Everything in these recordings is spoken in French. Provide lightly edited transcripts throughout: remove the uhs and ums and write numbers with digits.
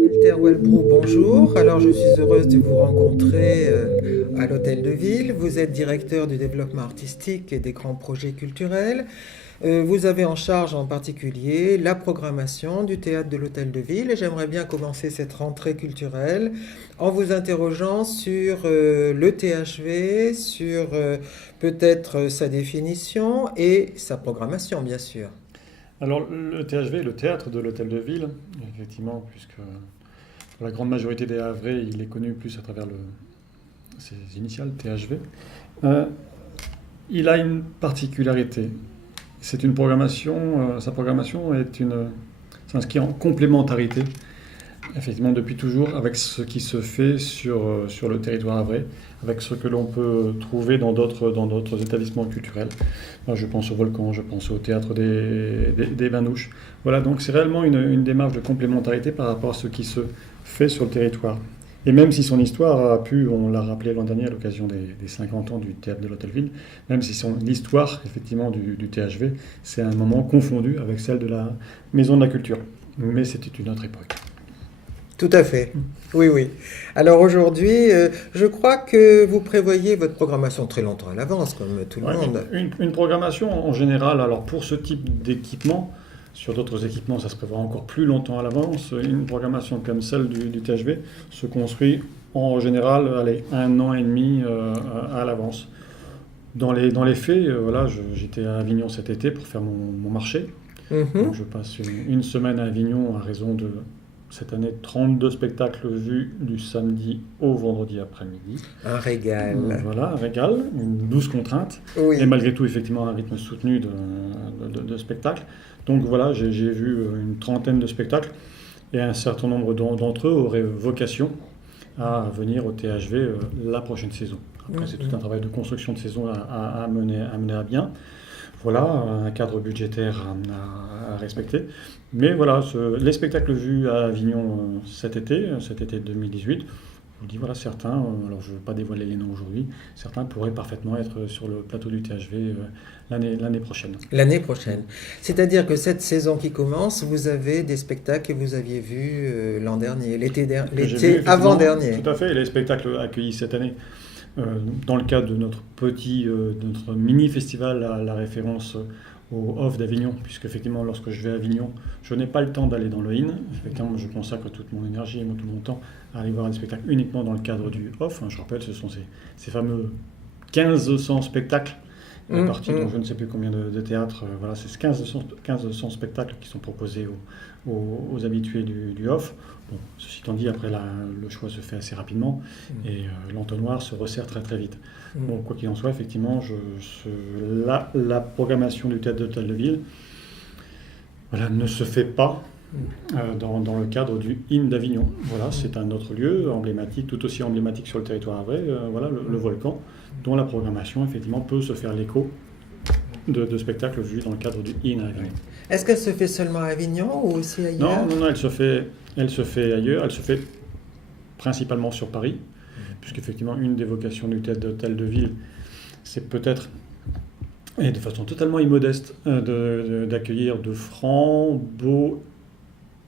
Walter Welbrou, bonjour. Alors, je suis heureuse de vous rencontrer à l'Hôtel de Ville. Vous êtes directeur du développement artistique et des grands projets culturels. Vous avez en charge en particulier la programmation du théâtre de l'Hôtel de Ville. Et j'aimerais bien commencer cette rentrée culturelle en vous interrogeant sur le THV, sur peut-être sa définition et sa programmation, bien sûr. Alors, le THV, le théâtre de l'Hôtel de Ville, effectivement, puisque pour la grande majorité des Havrais, il est connu plus à travers ses initiales, THV, euh, il a une particularité. C'est une programmation, sa programmation s'inscrit en complémentarité, effectivement, depuis toujours, avec ce qui se fait sur le territoire havrais, avec ce que l'on peut trouver dans d'autres établissements culturels. Moi, je pense au Volcan, je pense au théâtre des Manouches. Voilà, donc c'est réellement une démarche de complémentarité par rapport à ce qui se fait sur le territoire. Et même si son histoire a pu, on l'a rappelé l'an dernier à l'occasion des 50 ans du théâtre de l'Hôtel-Ville, même si l'histoire effectivement du THV, c'est un moment confondu avec celle de la Maison de la Culture. Mais c'était une autre époque. Tout à fait. Oui, oui. Alors aujourd'hui, je crois que vous prévoyez votre programmation très longtemps à l'avance, comme tout le Ouais, monde. une programmation en général, alors pour ce type d'équipement, sur d'autres équipements ça se prévoit encore plus longtemps à l'avance, une programmation comme celle du THV se construit en général, allez, 1 an et demi à l'avance. Dans les faits, voilà, j'étais à Avignon cet été pour faire mon marché. Mhm. Donc je passe une semaine à Avignon à raison de, cette année, 32 spectacles vus du samedi au vendredi après-midi. Un régal. Voilà, un régal, une douce contrainte, et Oui. malgré tout, effectivement, un rythme soutenu de spectacles. Donc voilà, j'ai vu une trentaine de spectacles, et un certain nombre d'entre eux auraient vocation à venir au THV la prochaine saison. Après, c'est tout un Mhm. travail de construction de saison à mener à bien. Voilà, un cadre budgétaire à respecter. Mais voilà, les spectacles vus à Avignon cet été 2018, je vous dis, voilà, certains, alors je ne veux pas dévoiler les noms aujourd'hui, certains pourraient parfaitement être sur le plateau du THV l'année prochaine. L'année prochaine. C'est-à-dire que cette saison qui commence, vous avez des spectacles que vous aviez vus l'an dernier, Que j'ai vu, l'été effectivement, avant-dernier. tout à fait, et les spectacles accueillis cette année, dans le cadre de notre mini-festival à la référence au Off d'Avignon, puisque effectivement, lorsque je vais à Avignon, je n'ai pas le temps d'aller dans le IN. Effectivement, je consacre toute mon énergie et tout mon temps à aller voir des spectacles uniquement dans le cadre du Off. Je rappelle, ce sont ces fameux 1500 spectacles répartis dans je ne sais plus combien de théâtres. Voilà, c'est 1500 spectacles qui sont proposés aux habitués du Off. Bon, ceci étant dit, après, le choix se fait assez rapidement et l'entonnoir se resserre très très vite. Bon, quoi qu'il en soit, effectivement, la programmation du théâtre de l'Hôtel de Ville, voilà, ne se fait pas dans le cadre du IN d'Avignon. Voilà, c'est un autre lieu emblématique, tout aussi emblématique sur le territoire havrais, voilà, le Volcan, dont la programmation, effectivement, peut se faire l'écho de spectacles vus dans le cadre du IN à Avignon. Est-ce qu'elle se fait seulement à Avignon ou aussi ailleurs? Non, elle se fait ailleurs, elle se fait principalement sur Paris, puisqu'effectivement, une des vocations du théâtre d'Hôtel de Ville, c'est peut-être, et de façon totalement immodeste, d'accueillir de francs, beaux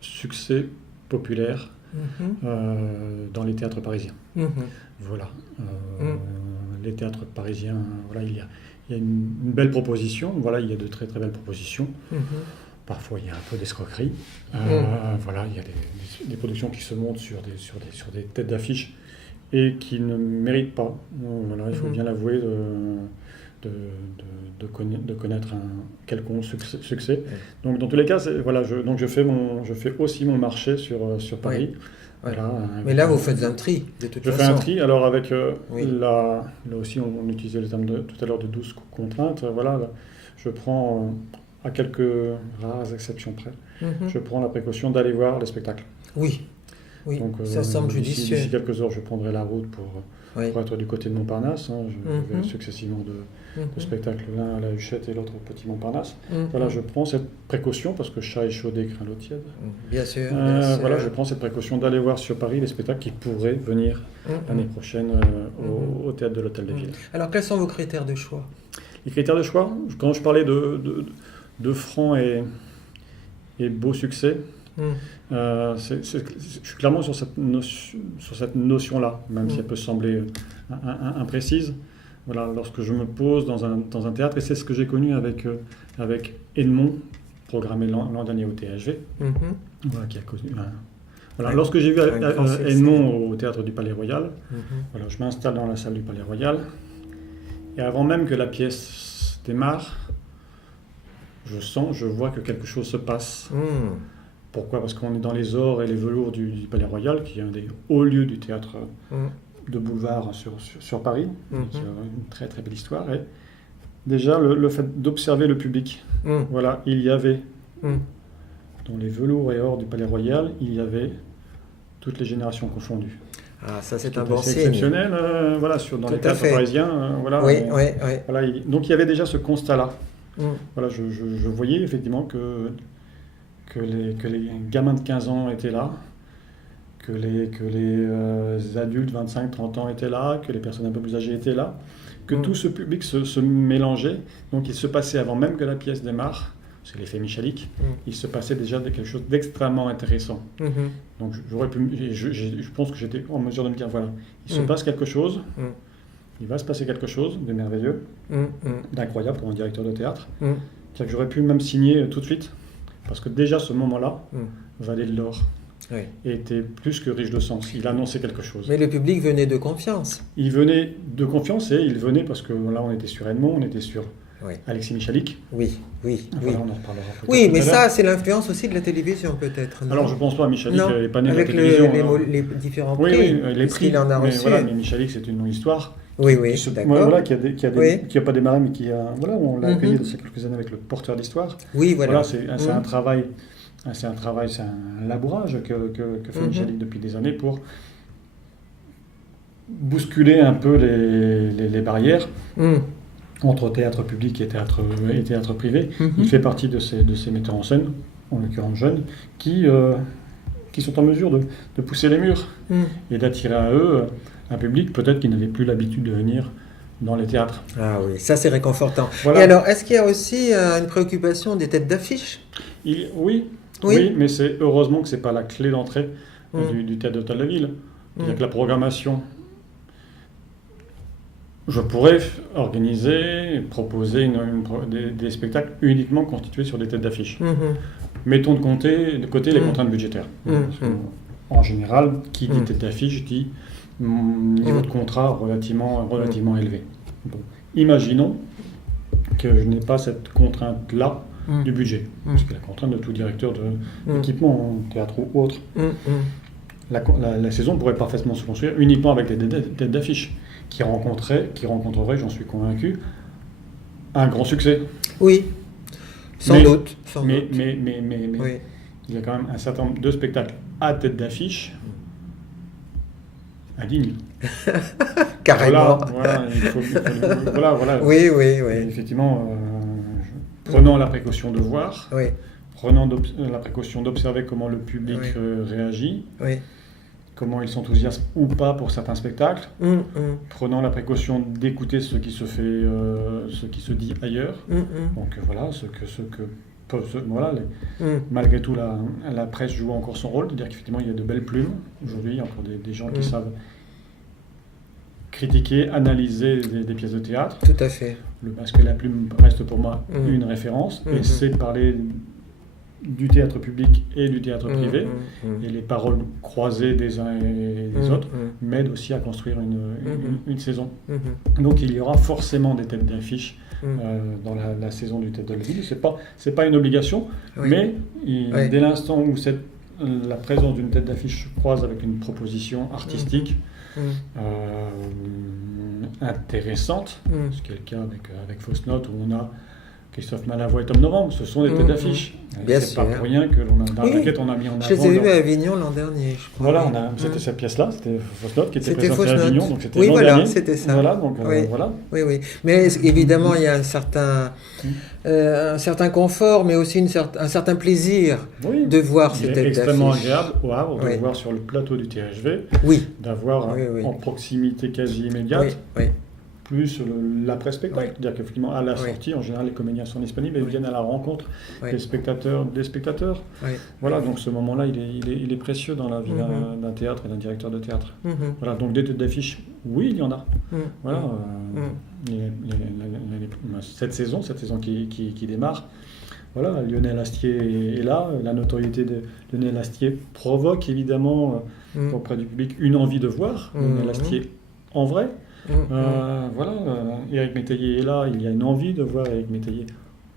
succès populaires Mhm. dans les théâtres parisiens. Mhm. Voilà. Mhm. Les théâtres parisiens, voilà, il y a une belle proposition, voilà, il y a de très très belles propositions. Mhm. Parfois, il y a un peu d'escroquerie. Voilà, il y a des productions qui se montent sur des têtes d'affiche et qui ne méritent pas. Voilà, il faut bien l'avouer, de connaître un quelconque succès. Donc, dans tous les cas, voilà, donc je fais aussi mon marché sur Paris. Oui. Voilà, Mais là, vous faites un tri, de toute je façon. fais un tri, alors avec Oui. là aussi, on utilisait le terme tout à l'heure de 12 contraintes. Voilà, là, je prends, à quelques rares exceptions près, Mhm. je prends la précaution d'aller voir les spectacles. Oui, oui, Donc, ça semble d'ici judicieux. quelques heures, je prendrai la route Oui. pour être du côté de Montparnasse. Je vais successivement de Mhm. spectacles, l'un à la Huchette et l'autre au Petit Montparnasse. Mhm. Voilà, je prends cette précaution, parce que chat échaudé craint l'eau tiède. Bien sûr, bien sûr. Voilà, je prends cette précaution d'aller voir sur Paris les spectacles qui pourraient venir Mhm. l'année prochaine au théâtre de l'Hôtel de Ville. Alors, quels sont vos critères de choix? Les critères de choix, quand je parlais de franc et beau succès, je suis clairement sur cette notion-là, même si elle peut sembler imprécise. Voilà, lorsque je me pose dans un théâtre, et c'est ce que j'ai connu avec Edmond, programmé l'an dernier au THV, voilà, qui a connu voilà, lorsque j'ai vu Edmond au théâtre du Palais Royal, voilà, je m'installe dans la salle du Palais Royal, et avant même que la pièce démarre, je vois que quelque chose se passe. Pourquoi ? Parce qu'on est dans les ors et les velours du Palais Royal, qui est un des hauts lieux du théâtre de boulevard sur Paris, qui a une très très belle histoire. Et déjà, le fait d'observer le public, voilà, il y avait, dans les velours et or du Palais Royal, il y avait toutes les générations confondues. Ah, ça c'est un bon signe. C'est exceptionnel, voilà, dans les théâtres parisiens. Voilà, oui. Voilà, donc il y avait déjà ce constat-là. Voilà, je voyais effectivement que les gamins de 15 ans étaient là, que les adultes 25-30 ans étaient là, que les personnes un peu plus âgées étaient là, que tout ce public se mélangeait. Donc il se passait, avant même que la pièce démarre, c'est l'effet Michalik, il se passait déjà quelque chose d'extrêmement intéressant. Donc je pense que j'étais en mesure de me dire, voilà, il se passe quelque chose, il va se passer quelque chose de merveilleux, d'incroyable pour un directeur de théâtre. C'est-à-dire que j'aurais pu même signer tout de suite, parce que déjà ce moment-là valait de l'or. Et était plus que riche de sens. Il annonçait quelque chose. Mais le public venait de confiance. Il venait de confiance et il venait parce que là on était sur Edmond, on était sur Alexis Michalik. Oui. On en reparlera peut-être. Oui, mais ça, c'est l'influence aussi de la télévision, peut-être. Alors, je ne pense pas. Michalik n'est pas né de la avec télévision. les différents prix. Oui, les prix. Il en a reçu. Mais Michalik, c'est une longue histoire. Oui, d'accord. Voilà, qui a pas démarré, mais qui a. Voilà, on l'a accueilli il y a quelques années avec le porteur d'histoire. Oui, voilà. C'est un travail, c'est un labourage que fait Michalik depuis des années pour bousculer un peu les barrières. Entre théâtre public et théâtre privé. Il fait partie de ces metteurs en scène, en l'occurrence jeunes, qui sont en mesure de pousser les murs et d'attirer à eux un public peut-être qui n'avait plus l'habitude de venir dans les théâtres. Ah oui, ça c'est réconfortant. Voilà. Et alors, est-ce qu'il y a aussi une préoccupation des têtes d'affiche ? Oui, mais c'est heureusement que ce n'est pas la clé d'entrée du théâtre d'Hôtel de Ville. C'est-à-dire que la programmation... Je pourrais organiser et proposer des spectacles uniquement constitués sur des têtes d'affiche. Mettons de côté les contraintes budgétaires. En général, qui dit tête d'affiche dit niveau de contrat relativement élevé. Bon. Imaginons que je n'ai pas cette contrainte-là du budget. Parce que la contrainte de tout directeur d'équipement, théâtre ou autre. La saison pourrait parfaitement se construire uniquement avec des têtes d'affiche qui rencontrerait, j'en suis convaincu, un grand succès. Oui, sans doute. Mais il y a quand même un certain nombre de spectacles à tête d'affiche indignes. Carrément. Voilà. Oui. Effectivement, prenant la précaution de voir, prenant la précaution d'observer comment le public réagit. Comment ils s'enthousiasment ou pas pour certains spectacles, prenant la précaution d'écouter ce qui se fait, ce qui se dit ailleurs. Donc voilà, malgré tout, la presse joue encore son rôle, c'est-à-dire qu'effectivement il y a de belles plumes. Aujourd'hui, il y a encore des gens qui savent critiquer, analyser des pièces de théâtre. Tout à fait. Le Masque et la Plume reste pour moi une référence, et c'est parler du théâtre public et du théâtre privé, et les paroles croisées des uns et des autres m'aident aussi à construire une saison. Donc il y aura forcément des têtes d'affiche dans la saison du Théâtre de la Ville. C'est pas une obligation, mais dès l'instant où la présence d'une tête d'affiche se croise avec une proposition artistique intéressante, ce qui est le cas avec Fausse Note, où on a Christophe Malavoie et Tom Novembre, ce sont des têtes d'affiche. C'est pas pour rien que dans la maquette on a mis en avant. Je les ai vus à Avignon l'an dernier, je crois. Voilà, c'était cette pièce-là, c'était Fausse Note qui était présentée à Avignon, donc c'était l'an dernier. Oui, c'était ça. Voilà, donc voilà. Oui. Mais évidemment, il y a un certain confort, mais aussi un certain plaisir de voir ces têtes d'affiche. C'est extrêmement agréable au Havre de voir sur le plateau du THV, d'avoir en proximité quasi immédiate plus l'après-spectacle. Oui. C'est-à-dire qu'effectivement, à la Oui. sortie, en général, les comédiens sont disponibles et Oui. viennent à la rencontre Oui. des spectateurs. Oui. Voilà, donc ce moment-là, il est précieux dans la vie Mhm. d'un théâtre et d'un directeur de théâtre. Mhm. Voilà, donc des têtes d'affiche, oui, il y en a. Mhm. Voilà, Mhm. cette saison qui démarre, voilà, Lionel Astier est là. La notoriété de Lionel Astier provoque évidemment Mhm. auprès du public une envie de voir Lionel Mhm. Astier en vrai. Mhm. Voilà, Éric Métayer est là, il y a une envie de voir Éric Métayer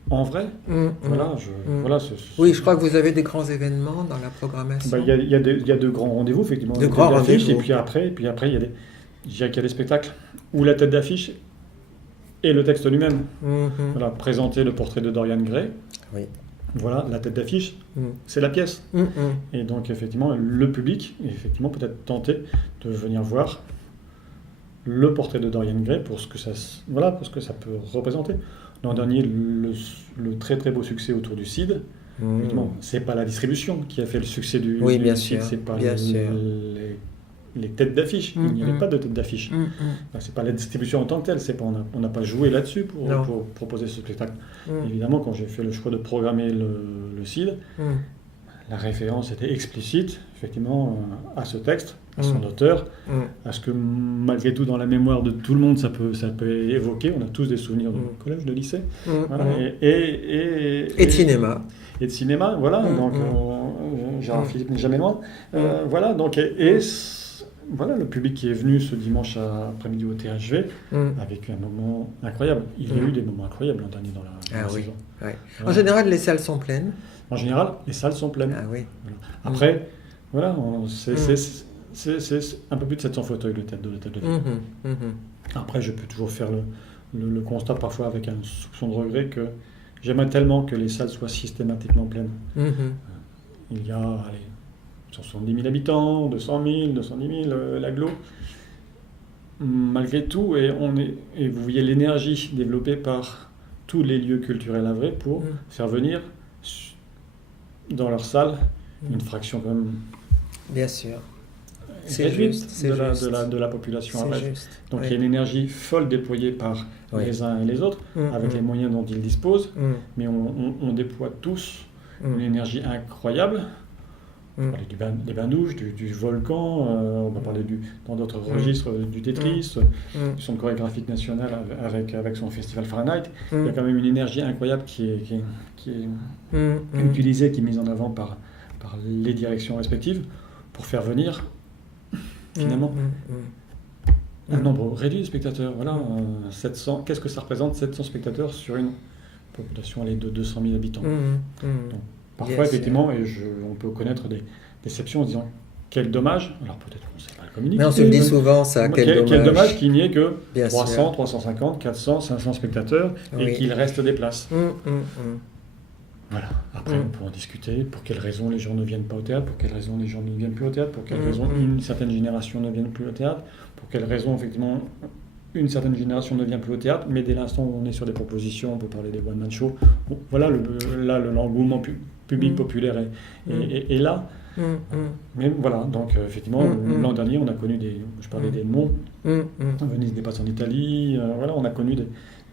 en vrai. Mhm. Voilà, Mhm. voilà, Oui, je crois que vous avez des grands événements dans la programmation. il y a de grands rendez-vous, effectivement. De des grands têtes d'affiche, rendez-vous. et puis après, je dirais qu'il y a des spectacles où la tête d'affiche et le texte lui-même. Mhm. Voilà, présenter le portrait de Dorian Gray. Oui. Voilà, la tête d'affiche, Mhm. c'est la pièce. Mhm. Et donc, effectivement, le public est effectivement peut-être tenté de venir voir le portrait de Dorian Gray pour ce que ça peut représenter. L'an dernier, le très très beau succès autour du CID, effectivement, c'est pas la distribution qui a fait le succès Oui, du bien CID, sûr, c'est pas bien sûr. les têtes d'affiche. Il n'y avait Mhm. pas de tête d'affiche. Mhm. Enfin, c'est pas la distribution en tant que telle, on n'a pas joué là-dessus Non. pour proposer ce spectacle. Mhm. Évidemment, quand j'ai fait le choix de programmer le CID, Mhm. la référence était explicite, effectivement, à ce texte, à son Mhm. auteur, Mhm. à ce que malgré tout, dans la mémoire de tout le monde, ça peut évoquer. On a tous des souvenirs de collège, de lycée, Mhm. voilà, Et de cinéma. et de cinéma, voilà. Mhm. Donc, Gérard Philippe n'est jamais loin. Voilà, donc, voilà, le public qui est venu ce dimanche après-midi au THV Mhm. avec un moment incroyable. Il y a eu des moments incroyables l'an dernier dans la oui. saison. Ouais. En Voilà. général, les salles sont pleines. En général, les salles sont pleines. Ah oui. Voilà. Après, voilà, c'est un peu plus de 700 fauteuils de tête de ville. Mhm. Mhm. Après, je peux toujours faire le constat, parfois avec un soupçon de regret, que j'aimerais tellement que les salles soient systématiquement pleines. Mhm. Il y a, allez, 70 000 habitants, 200 000, 210 000, l'agglo. Malgré tout, et vous voyez l'énergie développée par tous les lieux culturels havrais pour faire venir dans leur salle une fraction quand même Bien sûr. C'est réduite juste, c'est de juste. la population C'est havraise. juste. Donc Oui. il y a une énergie folle déployée par Oui. les uns et les autres, avec les moyens dont ils disposent, mais on déploie tous une énergie incroyable. On va parler des bains douches, du volcan, on va parler dans d'autres registres du Tetris, du Centre chorégraphique national avec son festival Fahrenheit. Il y a quand même une énergie incroyable qui est utilisée, qui est mise en avant par les directions respectives pour faire venir finalement un nombre réduit de spectateurs. Voilà, 700. Qu'est-ce que ça représente 700 spectateurs sur une population de 200 000 habitants. Donc, parfois, Yes, effectivement, on peut connaître des déceptions en se disant quel dommage. Alors peut-être qu'on ne sait pas le communiquer. Mais on se le dit souvent, ça. Quel dommage qu'il n'y ait que Bien 300, sûr. 350, 400, 500 spectateurs et qu'il reste des places. Voilà. Après, on peut en discuter. Pour quelles raisons les gens ne viennent pas au théâtre, pour quelles raisons les gens ne viennent plus au théâtre, pour quelles raisons une certaine génération ne vient plus au théâtre, pour quelles raisons, effectivement, une certaine génération ne vient plus au théâtre. Mais dès l'instant où on est sur des propositions, on peut parler des one-man shows. Bon, voilà, l'engouement public populaire est là. Mais voilà, donc effectivement, l'an dernier, on a connu je parlais des noms, Venise dépasse en Italie, voilà, on a connu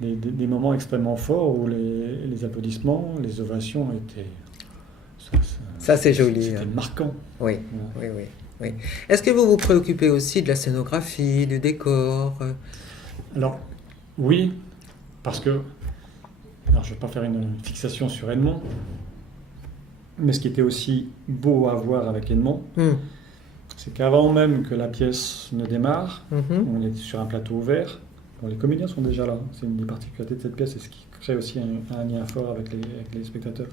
des moments extrêmement forts où les applaudissements, les ovations étaient... Ça, c'est joli. C'était marquant. Oui, oui, oui, oui. Est-ce que vous vous préoccupez aussi de la scénographie, du décor Alors, oui, parce que... Alors, je ne vais pas faire une fixation sur Edmond, mais ce qui était aussi beau à voir avec Edmond, c'est qu'avant même que la pièce ne démarre, on est sur un plateau ouvert. Bon, les comédiens sont déjà là, c'est une des particularités de cette pièce et ce qui crée aussi un lien fort avec les spectateurs.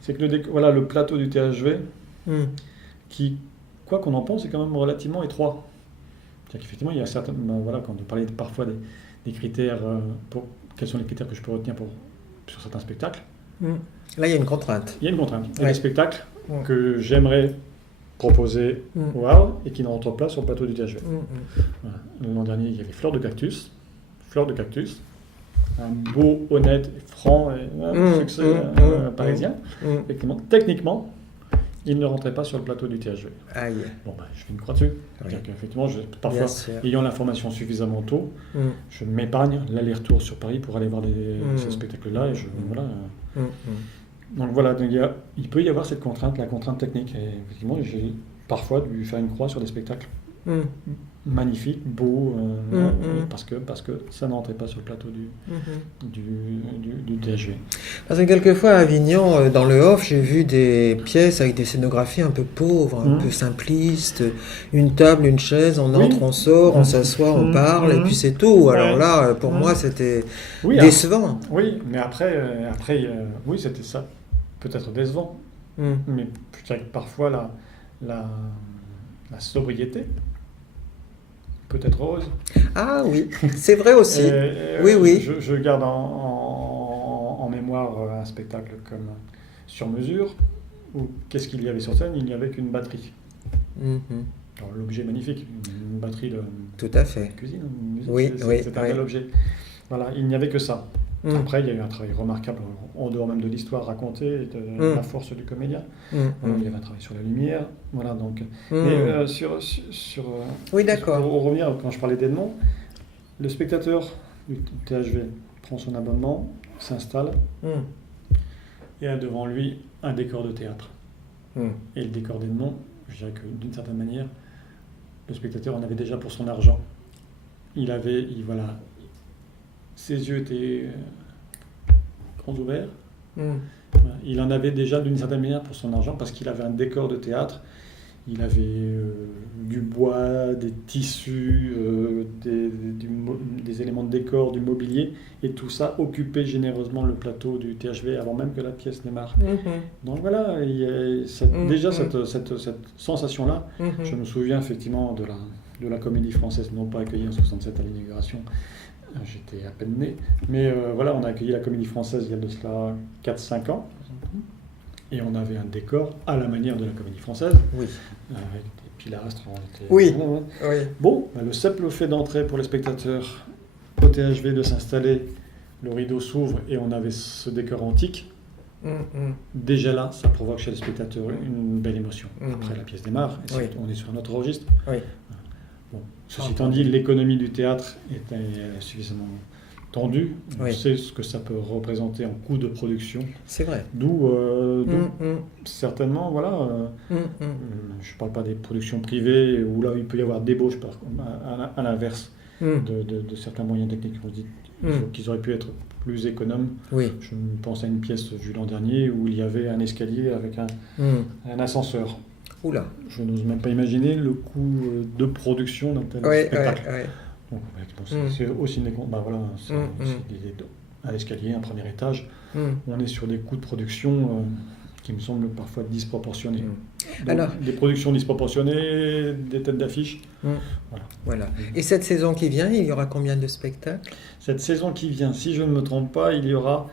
C'est que le plateau du THV, qui, quoi qu'on en pense, est quand même relativement étroit. C'est-à-dire qu'effectivement, il y a certains... voilà, quand on parlait parfois des critères, quels sont les critères que je peux retenir sur certains spectacles. Là, il y a une contrainte. Il y a une contrainte. Il y a des spectacles que j'aimerais proposer au Havre et qui ne rentrent pas sur le plateau du THV. Voilà. L'an dernier, il y avait Fleur de Cactus, un beau, honnête, franc et succès parisien. Effectivement, techniquement, il ne rentrait pas sur le plateau du THV. Aïe. Bon, je fais une croix dessus. Oui. C'est-à-dire qu'effectivement, parfois, Bien sûr. ayant l'information suffisamment tôt, Mm. je m'épargne l'aller-retour sur Paris pour aller voir ces spectacles-là. Et voilà. Mm, mm. Donc voilà, donc il peut y avoir cette contrainte, la contrainte technique. Et effectivement, j'ai parfois dû faire une croix sur des spectacles Mm. magnifiques, beaux, Mm. parce que ça n'entrait pas sur le plateau Mhm. du THV. Parce que quelquefois à Avignon, dans le off, j'ai vu des pièces avec des scénographies un peu pauvres, un peu simplistes. Une table, une chaise, on Oui. entre, on sort, on s'assoit, on parle, et puis c'est tout. Alors là, pour moi, c'était Oui, décevant. oui, mais après, oui, c'était ça. Peut-être décevant, Mm. mais je dirais que parfois la sobriété peut être heureuse. Ah oui, c'est vrai aussi. Oui, oui. Je garde en mémoire un spectacle comme Sur mesure, où qu'est-ce qu'il y avait sur scène? Il n'y avait qu'une batterie. Mhm. Alors, l'objet est magnifique, une batterie de Tout à fait. cuisine, une musique, Oui, oui, c'est un oui. bel objet. Voilà, il n'y avait que ça. Mm. Après, il y a eu un travail remarquable, en dehors même de l'histoire racontée, et de la force du comédien. Mm. Voilà, Mm. il y avait un travail sur la lumière. Voilà, donc. Mm. Mais Oui, d'accord. pour revenir, quand je parlais d'Edmond, le spectateur du THV prend son abonnement, s'installe, Mm. et a devant lui un décor de théâtre. Mm. Et le décor d'Edmond, je dirais que d'une certaine manière, le spectateur en avait déjà pour son argent. Voilà, ses yeux étaient grands ouverts. Mm. Voilà, il en avait déjà d'une certaine manière pour son argent parce qu'il avait un décor de théâtre. Il avait du bois, des tissus, des éléments de décor, du mobilier, et tout ça occupait généreusement le plateau du THV avant même que la pièce démarre. Mhm. Donc voilà, il y a déjà cette sensation-là. Mhm. Je me souviens effectivement de la Comédie Française, non pas accueillie en 67 à l'inauguration, j'étais à peine né, mais voilà, on a accueilli la Comédie Française il y a de cela 4-5 ans, et on avait un décor à la manière de la Comédie Française, Oui. avec des pilastres. Oui. Voilà, ouais. Oui. Bon, le simple fait d'entrer pour les spectateurs au THV, de s'installer, le rideau s'ouvre et on avait ce décor antique. Mm. Mm. Déjà là, ça provoque chez le spectateur une belle émotion. Mhm. Après, la pièce démarre, et Oui. on est sur un autre registre. Oui. Bon, ceci étant dit, l'économie du théâtre est suffisamment tendue. On Oui. sait ce que ça peut représenter en coût de production. C'est vrai. D'où Mm. Mm. certainement, voilà, Mm. Mm. je ne parle pas des productions privées où là il peut y avoir débauche, à l'inverse Mm. de certains moyens techniques. On se dit qu'ils auraient pu être plus économes. Oui. Je pense à une pièce vue l'an dernier où il y avait un escalier avec Mm. un ascenseur. Oula. Je n'ose même pas imaginer le coût de production d'un tel Oui, spectacle. oui, oui. Donc, c'est aussi une voilà, c'est un escalier, un premier étage. Mm. On est sur des coûts de production qui me semblent parfois disproportionnés. Mm. Donc, Alors- des productions disproportionnées, des têtes d'affiche. Mm. Voilà. Voilà. Et cette saison qui vient, il y aura combien de spectacles? Cette saison qui vient, si je ne me trompe pas, il y aura,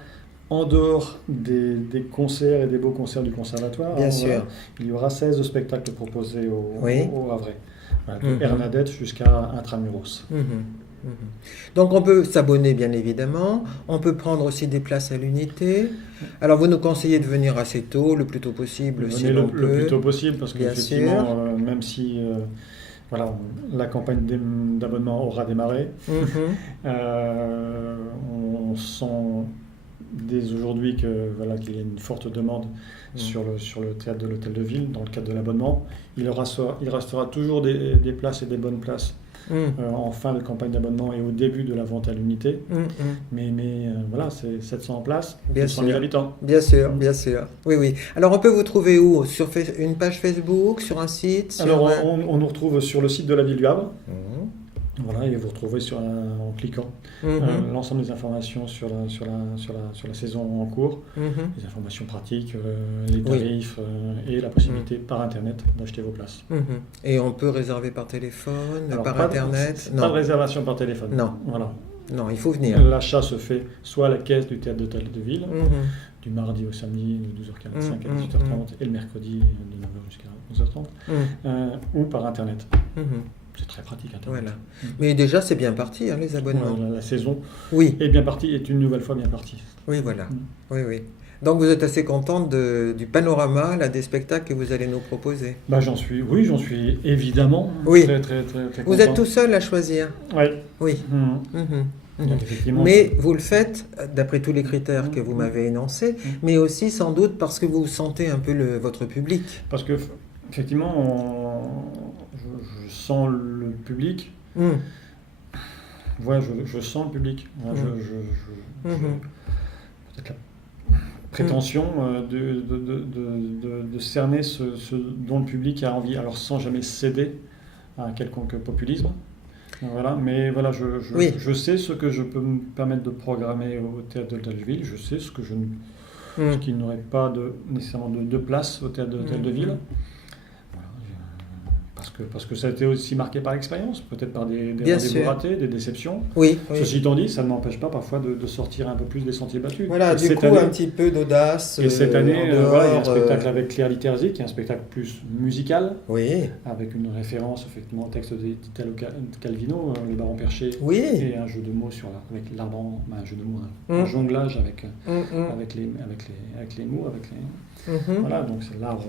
en dehors des concerts et des beaux concerts du conservatoire, Bien hein, sûr. voilà, il y aura 16 spectacles proposés Oui. au Havre. Voilà, de Mhm. Bernadette jusqu'à Intramuros. Mhm. Mhm. Donc on peut s'abonner bien évidemment, on peut prendre aussi des places à l'unité. Alors vous nous conseillez de venir assez tôt, le plus tôt possible si Venez l'on le peut. plus tôt possible parce Bien qu'effectivement, même si voilà, la campagne d'abonnement aura démarré, Mhm. on sent dès aujourd'hui qu'il y a une forte demande sur le théâtre de l'Hôtel de Ville dans le cadre de l'abonnement. Il restera toujours des places et des bonnes places en fin de campagne d'abonnement et au début de la vente à l'unité. Mais voilà, c'est 700 places, Bien 200 000 sûr. habitants. Bien sûr, bien sûr. Oui, oui. Alors on peut vous trouver où? Sur une page Facebook, sur un site, sur Alors, un- on nous retrouve sur le site de la ville du Havre. Mhm. Voilà, et vous retrouvez en cliquant Mhm. l'ensemble des informations sur la saison en cours, Mhm. les informations pratiques, les tarifs et la possibilité par Internet d'acheter vos places. Mhm. Et on peut réserver par téléphone, Alors, par pas de- Internet? Pas de réservation par téléphone. Non. Voilà. Non, il faut venir. L'achat se fait soit à la caisse du théâtre d'Hôtel de Ville, Mhm. du mardi au samedi de 12h45 à Mhm. 18h30 et le mercredi de 9h jusqu'à 11h30, Mhm. ou par Internet. Mhm. c'est très pratique Internet. Voilà. Mais déjà, c'est bien parti, hein, les abonnements. La saison Oui, est bien partie, est une nouvelle fois bien partie. oui, voilà. Oui, oui. Donc, vous êtes assez contente du panorama, là, des spectacles que vous allez nous proposer. Bah, j'en suis évidemment Oui. très, très, très, très Vous content. êtes tout seul à choisir. Ouais. Oui. Mhm. Mhm. Mhm. Donc, effectivement, Mais vous le faites d'après tous les critères que vous m'avez énoncés, Mhm. mais aussi sans doute parce que vous sentez un peu votre public. parce que effectivement, je sens le public. Mhm. Ouais, je sens le public. Ouais, Mhm. peut-être la prétention de cerner ce dont le public a envie, alors sans jamais céder à un quelconque populisme. Voilà, mais voilà, Oui. je sais ce que je peux me permettre de programmer au théâtre de l'Hôtel-de-Ville, je sais ce Mhm. qui n'aurait pas nécessairement de place au théâtre de l'Hôtel-de-Ville. Mhm. Voilà, parce que ça a été aussi marqué par l'expérience, peut-être par des Bien rendez-vous sûr. ratés, des déceptions. Oui, oui. Ceci étant dit, ça ne m'empêche pas parfois de sortir un peu plus des sentiers battus. Voilà, Et du cette coup, année- un petit peu d'audace. Et cette année, en voilà, il y a un dehors, spectacle avec Claire Literzi, qui est un spectacle plus musical, Oui, avec une référence effectivement au texte d'Italo Calvino, Le Baron Perché, oui. et un jeu de mots avec l'arbre, un jeu de mots, un Mm. jonglage avec Mhm. les mots, Mhm. voilà, donc c'est l'arbre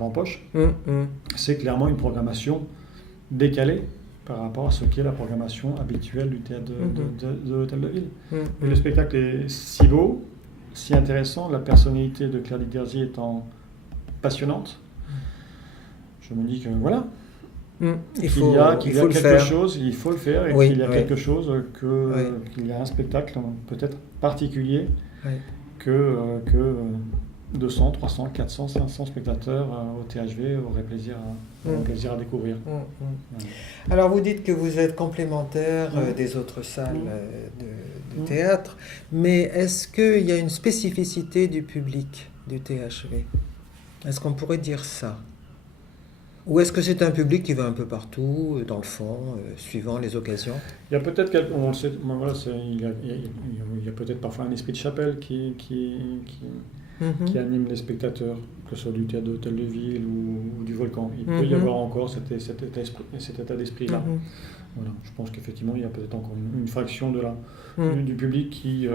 en poche. Mhm. C'est clairement une programmation décalée par rapport à ce qu'est la programmation habituelle du théâtre de l'Hôtel de Ville. Mhm. Et le spectacle est si beau, si intéressant, la personnalité de Claire Literzi étant passionnante. Je me dis que voilà, Mhm. qu'il Il y a faut le quelque faire. chose, il faut le faire, et Oui, qu'il y a oui. quelque chose Oui. qu'il y a un spectacle peut-être particulier Oui. que 200, 300, 400, 500 spectateurs au THV auraient plaisir à découvrir. Mhm. Voilà. Alors, vous dites que vous êtes complémentaire Mhm. des autres salles de Mhm. théâtre, mais est-ce qu'il y a une spécificité du public du THV? Est-ce qu'on pourrait dire ça? Ou est-ce que c'est un public qui va un peu partout, dans le fond, suivant les occasions? Il y a peut-être, on le sait, voilà, il y a peut-être parfois un esprit de chapelle qui Mhm. anime les spectateurs, que ce soit du théâtre d'Hôtel de Ville ou du Volcan. Il peut y Mhm. avoir encore cet état d'esprit-là. Mhm. Voilà. Je pense qu'effectivement, il y a peut-être encore une fraction Mhm. du public qui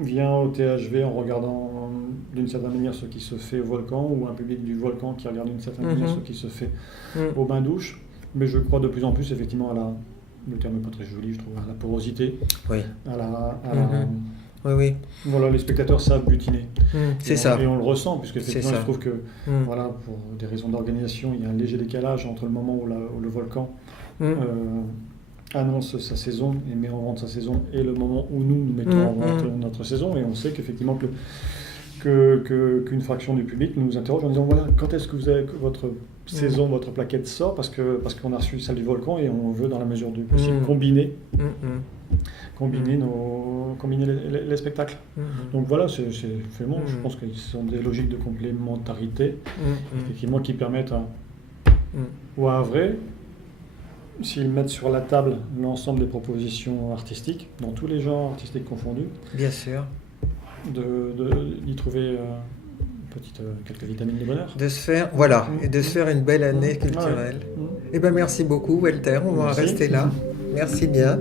vient au THV en regardant d'une certaine manière ce qui se fait au Volcan, ou un public du Volcan qui regarde d'une certaine manière ce qui se fait Mhm. au bain-douche. Mais je crois de plus en plus effectivement le terme n'est pas très joli, je trouve, à la porosité, Oui. Oui, oui. voilà, les spectateurs savent butiner. C'est ça. Et on le ressent, puisque effectivement, ça. je trouve que Mhm. voilà, pour des raisons d'organisation, il y a un léger décalage entre le moment où le Volcan Mhm. annonce sa saison et met en vente sa saison, et le moment où nous mettons en vente notre saison. Et on sait qu'effectivement qu'une fraction du public nous interroge en disant voilà, quand est-ce que vous avez votre saison, votre plaquette sort, parce qu'on a reçu celle du Volcan et on veut dans la mesure du possible combiner les spectacles. Donc voilà, c'est vraiment, je pense que ce sont des logiques de complémentarité effectivement qui permettent au Havrais, s'ils mettent sur la table l'ensemble des propositions artistiques, dans tous les genres artistiques confondus, Bien sûr. d'y trouver quelques vitamines de bonheur. De se faire, voilà, et de se faire une belle année culturelle. Ouais. Eh bien, merci beaucoup, Walter. On va Merci. rester là. Merci bien.